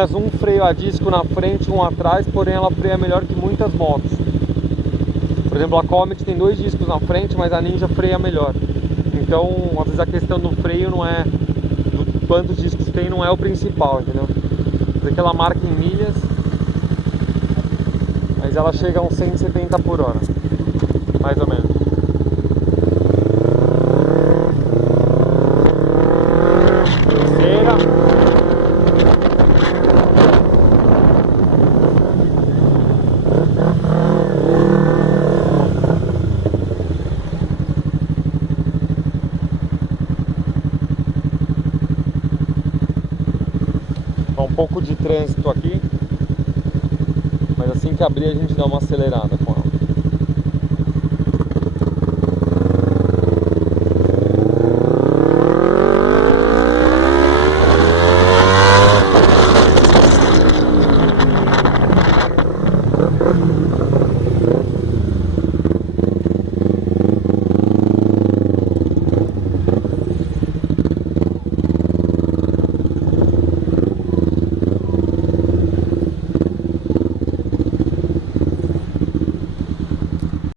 apenas um freio a disco na frente e um atrás, porém ela freia melhor que muitas motos. Por exemplo, a Comet tem 2 discos na frente, mas a Ninja freia melhor. Então, às vezes a questão do freio não é do quantos discos tem, não é o principal, entendeu? Porque ela marca em milhas, mas ela chega a uns 170 por hora, mais ou menos. Terceira. Um pouco de trânsito aqui, mas assim que abrir a gente dá uma acelerada com ela.